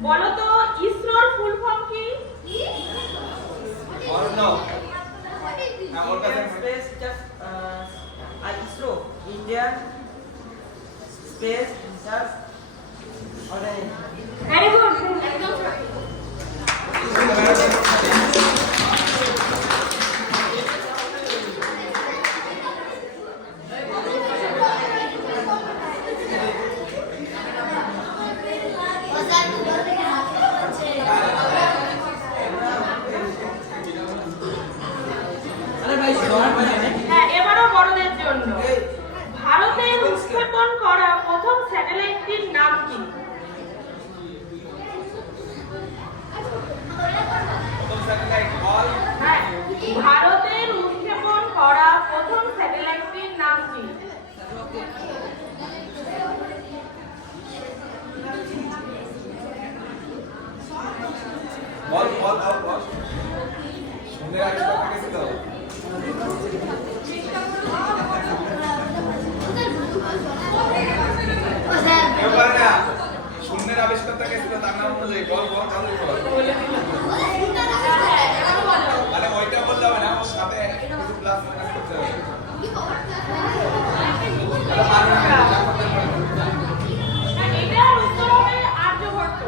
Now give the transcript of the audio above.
বলো তো ইসরোর ফুল ফর্ম কি? Space just ISRO, Indian Space Research Organization. Very good. একদম হ্যাঁ, এবারও বড়দের জন্য। ভারতে উৎক্ষেপণ করা প্রথম স্যাটেলাইটটির নাম কি? হ্যাঁ, ভারতের উৎক্ষেপণ করা প্রথম স্যাটেলাইটটির নাম কি? শূন্যের আবিষ্কারটা কে ছিল তার নাম অনুযায়ী বল বল চালু কর মানে ওইটা বললে হবে না ওর সাথে কিছু প্লাস মাইনাস করতে হবে এটার উত্তর হবে আর্যভট্ট।